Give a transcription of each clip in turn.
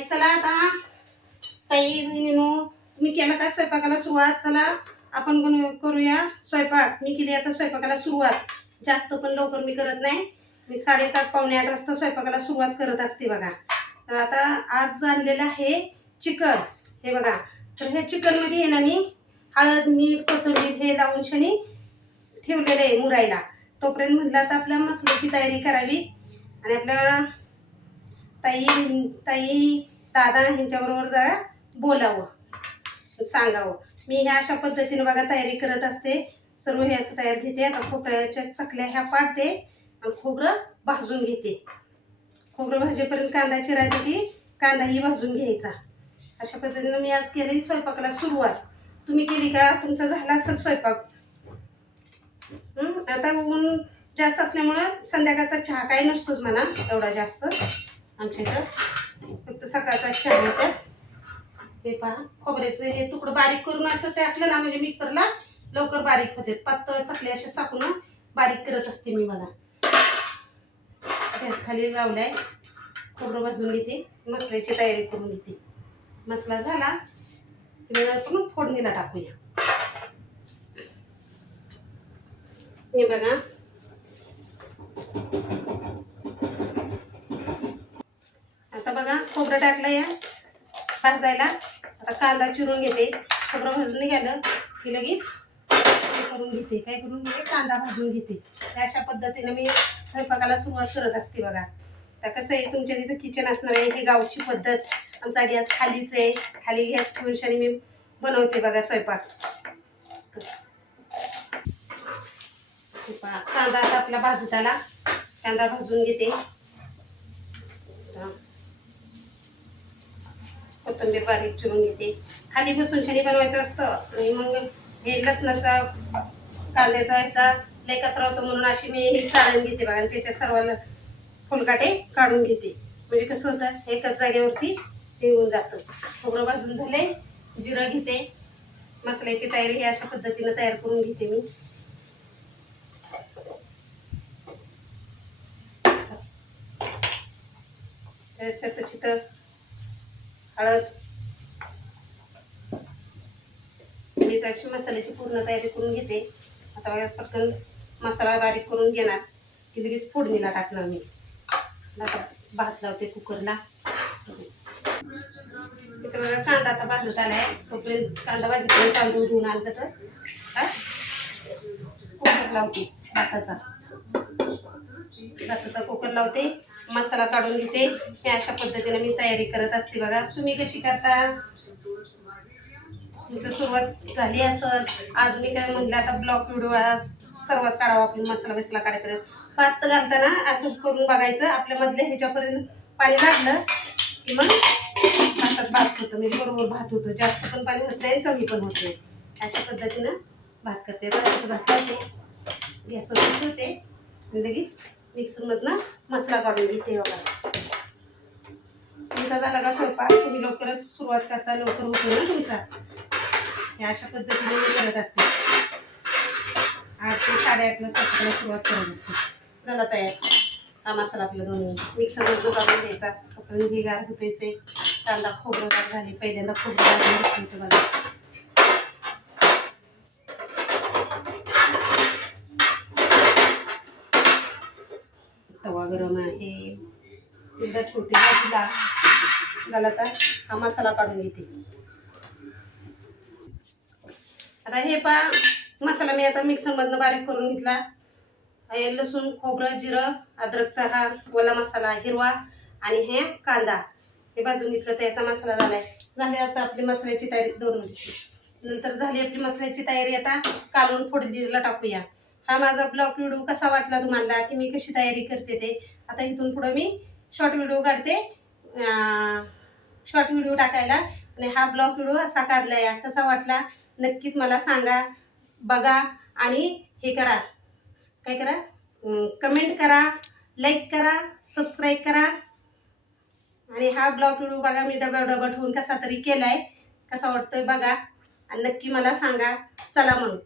हाय चला आता ताई बहिणीनो, तुम्ही केला का स्वयंपाकाला सुरुवात? चला आपण पण करूया स्वयंपाक. मी केली आता स्वयंपाकाला सुरुवात. जास्त पण लवकर मी करत नाही. मी 7:30 पावणे 8 वाजता स्वयंपाकाला सुरुवात करत असते बघा. तर आता आज आणलेलं आहे चिकन. हे बघा, तर हे चिकनमध्ये आहे ना मी हळद मीठ कोथिंबीर हे लावून शनी ठेवलेलं आहे मुरायला. तोपर्यंत म्हटलं आता आपल्या मसाल्याची तयारी करावी आणि आपल्या ताई ताई दादा ह्यांच्याबरोबर जरा बोलावं, सांगावं. मी ह्या अशा पद्धतीने बघा तयारी करत असते. सर्व हे असं तयार घेते. आता खोबऱ्याच्या चकल्या ह्या पाडते आणि खोबरं भाजून घेते. खोबरं भाजेपर्यंत कांदा चिरायचा की कांदाही भाजून घ्यायचा. अशा पद्धतीने मी आज केली स्वयंपाकाला सुरुवात. तुम्ही केली का? तुमचा झाला असेल स्वयंपाक. आता ऊन जास्त असल्यामुळं संध्याकाळचा चहा काही नसतोच म्हणा एवढा जास्त आमच्या इथं. फक्त सकाळचा चहा येतात. हे पहा, खोबऱ्याचं हे तुकडं बारीक करून असं टाकलं ना म्हणजे मिक्सरला लवकर बारीक होते. पातळ चकल्या अशा चाकून बारीक करत असते मी. मला गॅस खाली लावलाय, खोबरं भाजून घेते, मसाल्याची तयारी करून घेते. मसाला झाला की आपण फोडणीला टाकूया. हे बघा, आता बघा खोबरं टाकलं या भाजायला. आता कांदा चिरून घेते. खोबरं भाजून निघालं की लगेच करून घेते. काय करून घेते? कांदा भाजून घेते. अशा पद्धतीने मी स्वयंपाकाला सुरुवात करत असते बघा. तर कसं आहे, तुमच्या तिथं किचन असणार आहे, हे गावची पद्धत. आमचा गॅस खालीच आहे. खाली गॅस ठेवून शानी मी बनवते बघा स्वयंपाक. कांदा आता आपला भाजत आला. कांदा भाजून घेते. कोथिंबीर बारीक चिरून घेते. खाली बसून शनी बनवायचं असतं आणि मग हे लसणाचा कांद्याचा ह्याचा लय कचरा होतो म्हणून अशी मी हे चाळून घेते बघा. आणि त्याच्या सर्वाला फुलकाटे काढून घेते. म्हणजे कसं होतं, एकाच जागेवरती ते येऊन जातं. खोबरं भाजून झाले, जिरं घेते. मसाल्याची तयारी ही अशा पद्धतीने तयार करून घेते मी. त्याच्यात तशी तर हळद मीठ अशी मसाल्याची पूर्ण तयारी करून घेते. आता बघा, पटकन मसाला बारीक करून घेणार की लगेच फोडणीला टाकणार मी. आता भात लावते कुकरला. तिथे बघा कांदा आता भाजत आलाय. तोपर्यंत कांदा भाजीपर्यंत तांदूळ धुवून आणलं तर कुकर लावते. भाताचा कुकर लावते. मसाला काढून घेते. हे अशा पद्धतीने मी तयारी करत असते बघा. तुम्ही कशी करता? तुमची सुरुवात झाली असेल. आज मी काय म्हटलं, आता ब्लॉग व्हिडिओ सर्वच काढावा आपण. मसाला बिसला काढायपर्यंत भात घालताना असं करून बघायचं. आपल्या मधल्या ह्याच्यापर्यंत पाणी लागलं की मग भातात भात होतं. म्हणजे बरोबर भात होतो. जास्त पण पाणी होत नाही, कमी पण होत नाही. अशा पद्धतीनं भात करते. भात लावते, गॅसवर ठेवते, लगेच मिक्सरमधनं मसाला काढून घेते बघा. तुमचा झाला का स्वयंपाक? तुम्ही लवकरच सुरुवात करता, लवकर होतो ना तुमचा. हे अशा पद्धतीने मी करत असते. 8 ते 8:30ला स्वयंपाकाला सुरुवात करत असते. झाला तयार हा मसाला आपला. दोन्ही मिक्सरमधनं काढून घ्यायचा. तोपर्यंत ही गार होतायचे. कांदा खोबरं गार झाली. पहिल्यांदा खोबरं गार घेते मला. तवा गरम आहे. एकदा ठेवते भाजीला. झाला तर हा मसाला काढून घेते. आता हे मसाला मी आता मिक्सरमधनं बारीक करून घेतला. हे लसूण खोबरं जिरं अद्रकचा हा ओला मसाला हिरवा आणि हे कांदा हे भाजून घेतलं. त्याचा मसाला झालाय. झाली आता आपली मसाल्याची तयारी. 2 मिनिट नंतर झाली आपली मसाल्याची तयारी. आता कालवून फोडणीला टाकूया. हा माझा ब्लॉग व्हिडिओ कसा वाटला तुम्हाला, की मी कशी तयारी करते ते. आता इथून पुढं मी शॉर्ट व्हिडिओ काढते. शॉर्ट व्हिडिओ टाकायला. आणि हा ब्लॉग व्हिडिओ असा काढलाय. कसा वाटला नक्कीच मला सांगा. बघा आणि हे करा, काय करा, कमेंट करा, लाईक करा, सबस्क्राईब करा. आणि हा ब्लॉग व्हिडिओ बघा मी डबा ठेवून कसा तरी केलाय. कसा वाटतोय बघा आणि नक्की मला सांगा. चला मग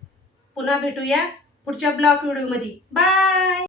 पुन्हा भेटूया पुढच्या ब्लॉग व्हिडिओमध्ये. बाय.